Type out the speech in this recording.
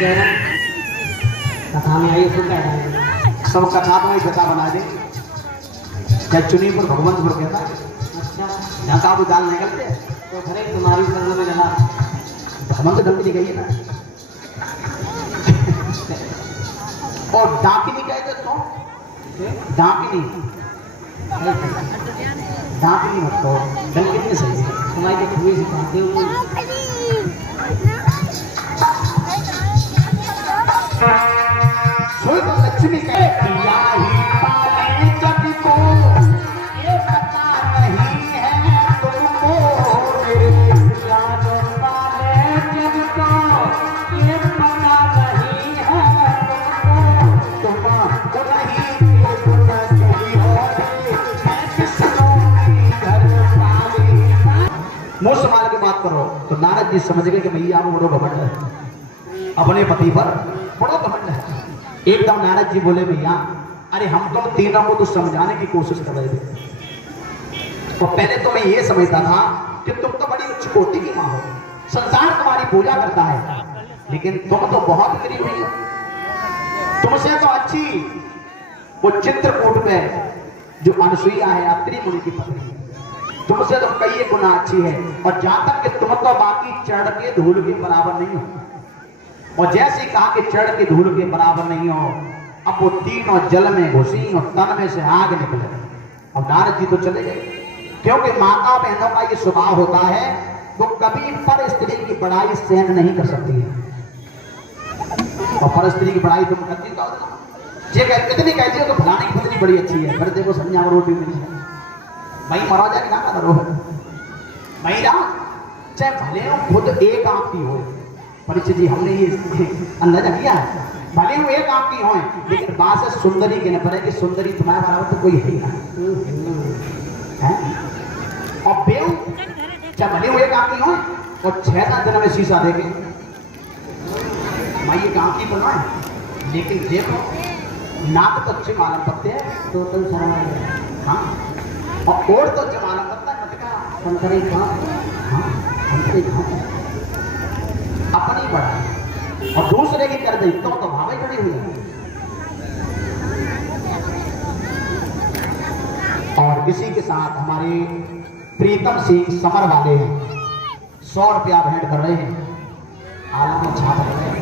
कह रहा कथा में आई तो कह रहा सब कथा तो ही कथा बना दे। क्या चुनी पर भगवंतपुर कहता अच्छा ढका वो दाल निकलते तो खरे तुम्हारी संग में रहा भगवंत ढंग दी गई है ना। और डाकिनी कहते तो डाकिनी डाकिनी मत कहो, ढंग कितने सही है तुम्हारी जो खुई सिखाते हो सोई तो लक्ष्मी कहे पिया ही पाले जग को, ये पता नहीं है तुमको मेरे पिया जो पाले जग को, ये पता नहीं है तुमको नहीं ये गुना नहीं होती मैं किसको भी घर पाली। मुंह संभाल के बात करो। तो नारद जी समझ गए कि भैया वो बड़ो घमंड है, अपने पति पर बड़ो घमंड है। एकदम नारद जी बोले भैया अरे हम तुम तीनों को तो समझाने की कोशिश कर रहे थे। तो पहले तो मैं ये समझता था कि तुम तो बड़ी उच्च कोटि की मां हो, संसार तुम्हारी पूजा करता है, लेकिन तुम तो बहुत गिरी हुई हो। तुमसे तो अच्छी वो चित्रकूट में जो अनसुईया है अत्रि मुनि की पत्नी है, तुमसे तो कई गुना अच्छी है। और जहां तक कि तुम तो बाकी चढ़ के धूल के बराबर नहीं हो। और जैसे कहा कि चढ़ के धूल के बराबर नहीं हो, अब वो तीनों जल में घुसी और तन में से आग निकले। अब नारद जी तो चले गए, क्योंकि माता बहनों का ये स्वभाव होता है वो कभी पर स्त्री की बड़ाई सहन नहीं कर सकती है। और पर स्त्री की बड़ाई तुम करती हो जे कितनी कहती हो तो फलाने की पत्नी बड़ी अच्छी है, फिर देखो संज्ञा में रोटी मिली है भाई मरा जाके ना करो महिला चाहे भले हो खुद एक आपकी हो। परिचित जी हमने ये अंदाजा किया है, भले वो एक आपकी हो लेकिन बात से सुंदरी कहने पर है कि सुंदरी तुम्हारे बराबर तो कोई है ही ना। और बेव चाहे भले वो एक आपकी हो और 6 दिन में शीशा देखे भाई ये काम की बनवाए, लेकिन देखो नाक तो अच्छे मालूम पड़ते हैं तो तुम सारा हाँ, और तो अच्छे मालूम पड़ता है मटका संतरे खा हाँ हमसे खाओ अपनी बढ़ाई और दूसरे की कर दी तो भावे खड़ी हुई है। और इसी के साथ हमारे प्रीतम सिंह समर वाले हैं 100 रुपया भेंट कर रहे हैं, आलम में छाप रहे हैं।